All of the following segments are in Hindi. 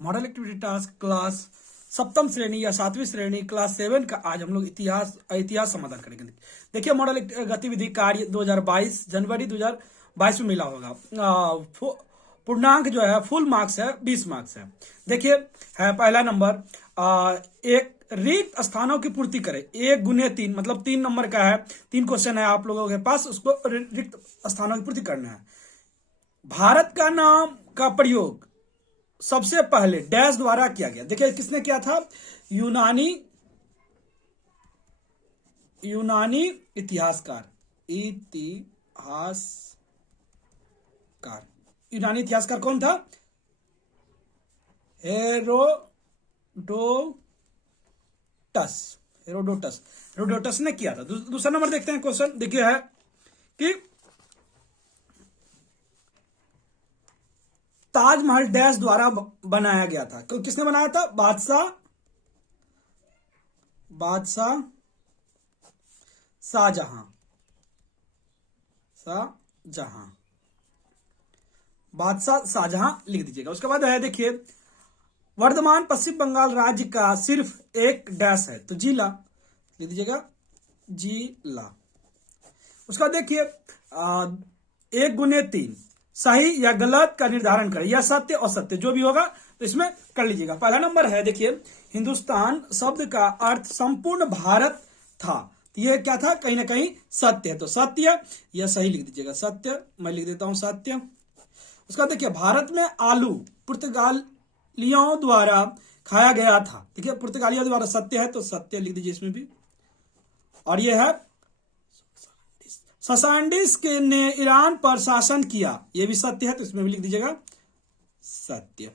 मॉडल एक्टिविटी टास्क क्लास सप्तम श्रेणी या सातवीं श्रेणी क्लास 7 का आज हम लोग इतिहास समाधान करेंगे। देखिए मॉडल गतिविधि कार्य 2022 जनवरी 2022 में मिला होगा। पूर्णांक जो है फुल मार्क्स है 20 मार्क्स है। देखिए है पहला नंबर एक रिक्त स्थानों की पूर्ति करें। 1 गुने 3 मतलब 3 नंबर का है। 3 क्वेश्चन है आप लोगों के पास, उसको रिक्त स्थानों की पूर्ति करना है। भारत का नाम का प्रयोग सबसे पहले डैश द्वारा किया गया। देखिए किसने किया था? यूनानी इतिहासकार यूनानी इतिहासकार कौन था? हेरोडोटस ने किया था। दूसरा नंबर देखते हैं क्वेश्चन। देखिए है कि ताजमहल डैश द्वारा बनाया गया था। किसने बनाया था? बादशाह शाहजहां। बादशाह शाहजहां लिख दीजिएगा। उसके बाद है देखिए वर्तमान पश्चिम बंगाल राज्य का सिर्फ एक डैश है, तो जिला लिख दीजिएगा, जिला। उसका देखिए 1 गुने 3 सही या गलत का निर्धारण करें, या सत्य और सत्य जो भी होगा तो इसमें कर लीजिएगा। पहला नंबर है देखिए हिंदुस्तान शब्द का अर्थ संपूर्ण भारत था, तो ये क्या था? कहीं ना कहीं सत्य है, तो सत्य यह सही लिख दीजिएगा, सत्य। मैं लिख देता हूं सत्य। उसका देखिए भारत में आलू पुर्तगालियों द्वारा खाया गया था। देखिए पुर्तगालियों द्वारा सत्य है, तो सत्य लिख दीजिए इसमें भी। और यह है ससांडिस के ने ईरान पर शासन किया, यह भी सत्य है, तो इसमें भी लिख दीजिएगा सत्य।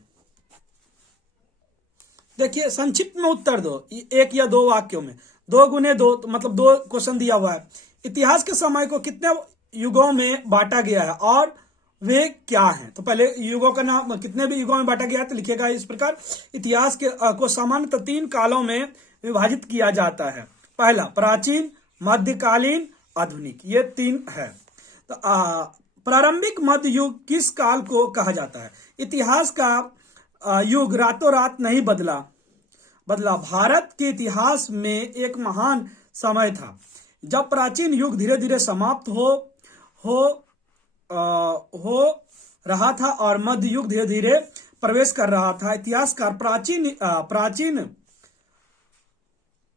देखिए संक्षिप्त में उत्तर दो, 1 या 2 वाक्यों में। 2 गुने 2 मतलब 2 क्वेश्चन दिया हुआ है। इतिहास के समय को कितने युगों में बांटा गया है और वे क्या हैं? तो पहले युगों का नाम, कितने भी युगों में बांटा गया है तो लिखिएगा इस प्रकार। इतिहास के को सामान्यतः 3 कालों में विभाजित किया जाता है। पहला प्राचीन, मध्यकालीन, आधुनिक, ये 3 है। तो प्रारंभिक मध्य युग किस काल को कहा जाता है? इतिहास का युग रातों रात नहीं बदला। भारत के इतिहास में एक महान समय था जब प्राचीन युग धीरे धीरे समाप्त हो रहा था और मध्य युग धीरे धीरे प्रवेश कर रहा था। इतिहासकार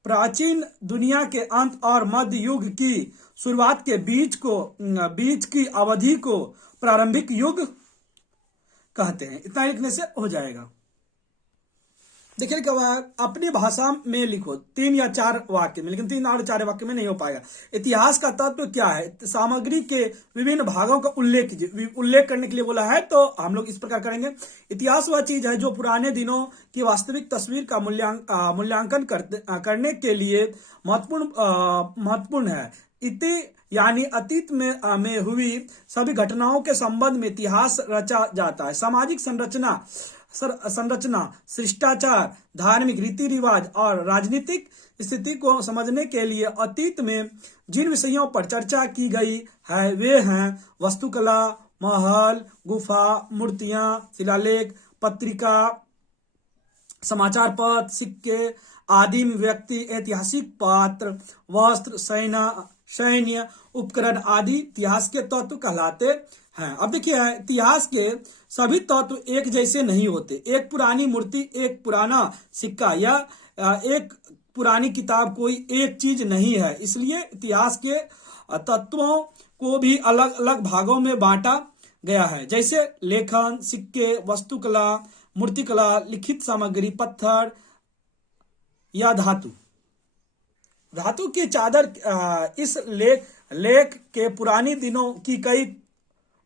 प्राचीन दुनिया के अंत और मध्य युग की शुरुआत के बीच की अवधि को प्रारंभिक युग कहते हैं। इतना लिखने से हो जाएगा। देखिए अपनी भाषा में लिखो 3 या 4 वाक्य में, लेकिन 3 और 4 वाक्य में नहीं हो पाएगा। इतिहास का तत्व क्या है? सामग्री के विभिन्न भागों का उल्लेख कीजिए। उल्लेख करने के लिए बोला है, तो हम लोग इस प्रकार करेंगे। इतिहास वह चीज है जो पुराने दिनों की वास्तविक तस्वीर का मूल्यांकन करने के लिए महत्वपूर्ण है। यानी अतीत में हुई सभी घटनाओं के संबंध में इतिहास रचा जाता है। सामाजिक संरचना, शिष्टाचार, धार्मिक रीति रिवाज और राजनीतिक स्थिति को समझने के लिए अतीत में जिन विषयों पर चर्चा की गई है वे हैं वास्तुकला, महल, गुफा, मूर्तियां, शिलालेख, पत्रिका, समाचार पत्र, सिक्के, आदिम व्यक्ति, ऐतिहासिक पात्र, वस्त्र, सैन्य उपकरण आदि इतिहास के तत्व कहलाते हैं। अब देखिए इतिहास के सभी तत्व एक जैसे नहीं होते। एक पुरानी मूर्ति, एक पुराना सिक्का या एक पुरानी किताब कोई एक चीज नहीं है। इसलिए इतिहास के तत्वों को भी अलग अलग भागों में बांटा गया है, जैसे लेखन, सिक्के, वास्तुकला, मूर्तिकला, लिखित सामग्री, पत्थर या धातु की चादर। इस लेख के पुरानी दिनों की कई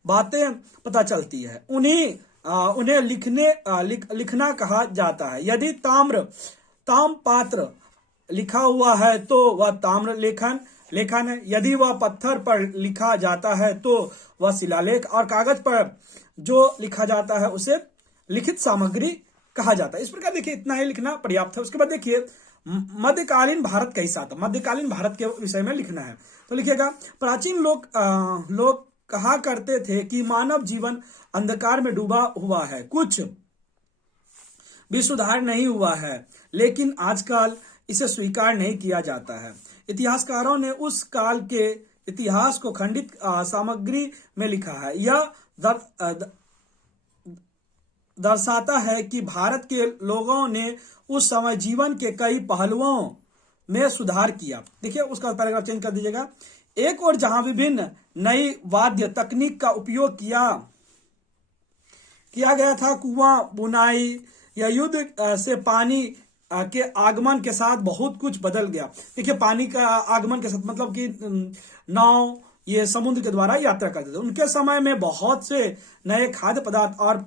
बातें पता चलती है। उन्हें लिखना कहा जाता है। यदि ताम्रपात्र लिखा हुआ है तो वह ताम्र लेखन है। यदि वह पत्थर पर लिखा जाता है तो वह शिलालेख, और कागज पर जो लिखा जाता है उसे लिखित सामग्री कहा जाता है। इस प्रकार देखिए इतना ही लिखना पर्याप्त है। उसके बाद देखिए मध्यकालीन भारत कैसा था? मध्यकालीन भारत के विषय में लिखना है, तो लिखिएगा प्राचीन लोग कहा करते थे कि मानव जीवन अंधकार में डूबा हुआ है। कुछ भी सुधार नहीं हुआ है, लेकिन आजकल इसे स्वीकार नहीं किया जाता है। इतिहासकारों ने उस काल के इतिहास को खंडित सामग्री में लिखा है। यह दर्शाता है कि भारत के लोगों ने उस समय जीवन के कई पहलुओं में सुधार किया। देखिए उसका पैराग्राफ चेंज कर दीजिएगा। एक और जहां विभिन्न नई वाद्य तकनीक का उपयोग किया गया था, कुआं बुनाई या युद्ध से पानी के आगमन के साथ बहुत कुछ बदल गया। देखिए पानी का आगमन के साथ मतलब कि नाव ये समुद्र के द्वारा यात्रा करते थे। उनके समय में बहुत से नए खाद्य पदार्थ और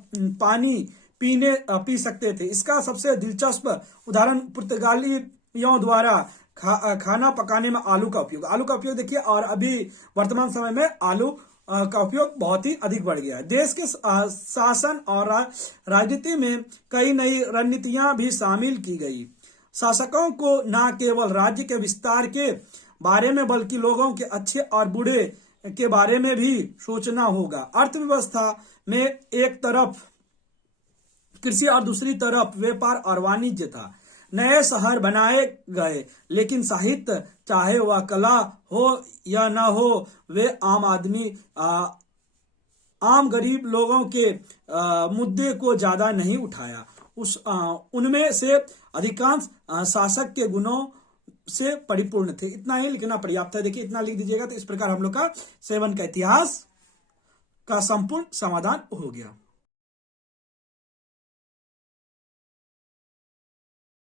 पानी पी सकते थे। इसका सबसे दिलचस्प उदाहरण पुर्तगालियों द्वारा खाना पकाने में आलू का उपयोग देखिए, और अभी वर्तमान समय में आलू का उपयोग बहुत ही अधिक बढ़ गया है। देश के शासन और राजनीति में कई नई रणनीतियां भी शामिल की गई। शासकों को न केवल राज्य के विस्तार के बारे में बल्कि लोगों के अच्छे और बुरे के बारे में भी सोचना होगा। अर्थव्यवस्था में एक तरफ कृषि और दूसरी तरफ व्यापार और वाणिज्य था। नए शहर बनाए गए, लेकिन साहित्य चाहे वह कला हो या न हो, वे आम गरीब लोगों के मुद्दे को ज्यादा नहीं उठाया। उनमें से अधिकांश शासक के गुणों से परिपूर्ण थे। इतना ही लिखना पर्याप्त है। देखिए इतना लिख दीजिएगा तो इस प्रकार हम लोग का 7 का इतिहास का संपूर्ण समाधान हो गया।